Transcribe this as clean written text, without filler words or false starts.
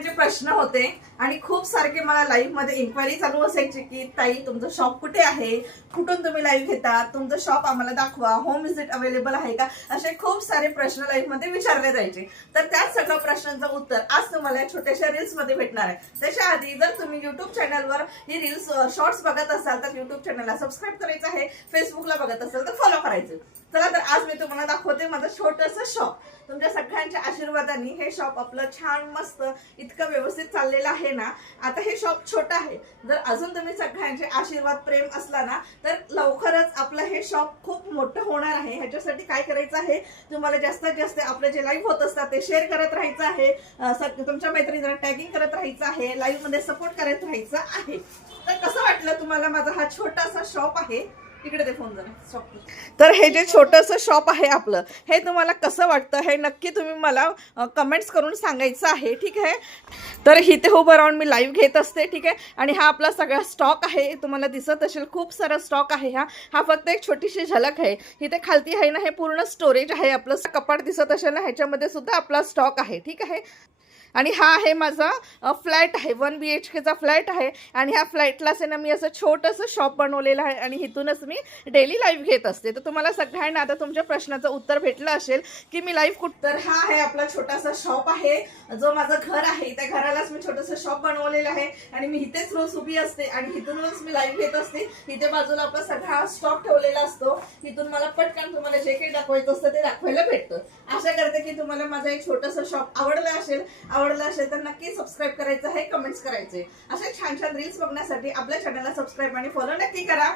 सगळ्यांचे प्रश्न होते आणि खूप सारखे मला लाईव्ह मध्ये इन्क्वायरी चालू असायची की ताई तुमचं शॉप कुठे आहे, कुठून तुम्ही लाईव्ह घेता, तुमचं शॉप आम्हाला दाखवा, होम विजिट अवेलेबल आहे का, असे खूप सारे प्रश्न लाईव्ह मध्ये विचारले जायचे. तर त्या सगळ्या प्रश्नांचं उत्तर आज तुम्हाला छोट्याशा रील्स मध्ये भेटणार आहे. त्याच्या आधी जर तुम्ही युट्यूब चॅनलवर ही रील्स शॉर्ट्स बघत असाल तर युट्यूब चॅनलला सबस्क्राईब करायचं आहे, फेसबुकला बघत असाल तर फॉलो करायचं. चला तर आज मी तुम्हाला दाखवते माझं छोटंसं शॉप. तुमच्या सगळ्यांच्या आशीर्वादाने हे शॉप आपलं छान मस्त इतकं व्यवस्थित चाललेलं आहे ना. आता हे शॉप छोटं आहे, जर अजून तुम्ही सगळ्यांचे आशीर्वाद प्रेम असला ना तर लवकरच आपलं हे शॉप खूप मोठं होणार आहे. ह्याच्यासाठी काय करायचं आहे, तुम्हाला जास्तीत जास्त आपले जे लाईव्ह होत असतात ते शेअर करत राहायचं आहे, तुमच्या मैत्रिणींना टॅगिंग करत राहायचं आहे, लाईव्ह मध्ये सपोर्ट करत राहायचं आहे. तर कसं वाटलं तुम्हाला माझा हा छोटासा शॉप आहे, इकडे ते फोन जरा. तर हे जे छोटंसं शॉप आहे आपलं, हे तुम्हाला कसं वाटतं हे नक्की तुम्ही मला कमेंट्स करून सांगायचं आहे, ठीक आहे. तर इथे उभं राहून मी लाईव्ह घेत असते, ठीक आहे. आणि हा आपला सगळा स्टॉक आहे, तुम्हाला दिसत असेल खूप सारा स्टॉक आहे. हा फक्त एक छोटीशी झलक आहे. इथे खालती आहे ना हे पूर्ण स्टोरेज आहे आपलं. कपाट दिसत असेल ना, ह्याच्यामध्ये सुद्धा आपला स्टॉक आहे, ठीक आहे. आणि हा आहे माझा फ्लॅट आहे, 1 BHKचा फ्लॅट आहे. आणि ह्या फ्लॅटलाच ना मी असं छोटंसं शॉप बनवलेलं आहे आणि इथूनच मी डेली लाईव्ह घेत असते. तर तुम्हाला सगळ्यांना आता तुमच्या प्रश्नाचं उत्तर भेटलं असेल की मी लाईव्ह कुठं. तर हा आहे आपला छोटासा शॉप आहे, जो माझं घर आहे. त्या घरालाच मी छोटंसं शॉप बनवलेलं आहे आणि मी इथेच रोज उभी असते आणि इथूनच मी लाईव्ह घेत असते. इथे बाजूला आपला सगळा स्टॉक ठेवलेला असतो. इथून मला पटकन तुम्हाला जे काही दाखवायचं असतं ते दाखवायला भेटतं. आशा करते की तुम्हाला माझं एक छोटंसं शॉप आवडलं असेल तर नक्की सबस्क्राईब करायचं आहे, कमेंट्स करायचे. असे छान छान रील्स बघण्यासाठी आपल्या चॅनलला सबस्क्राईब आणि फॉलो नक्की करा.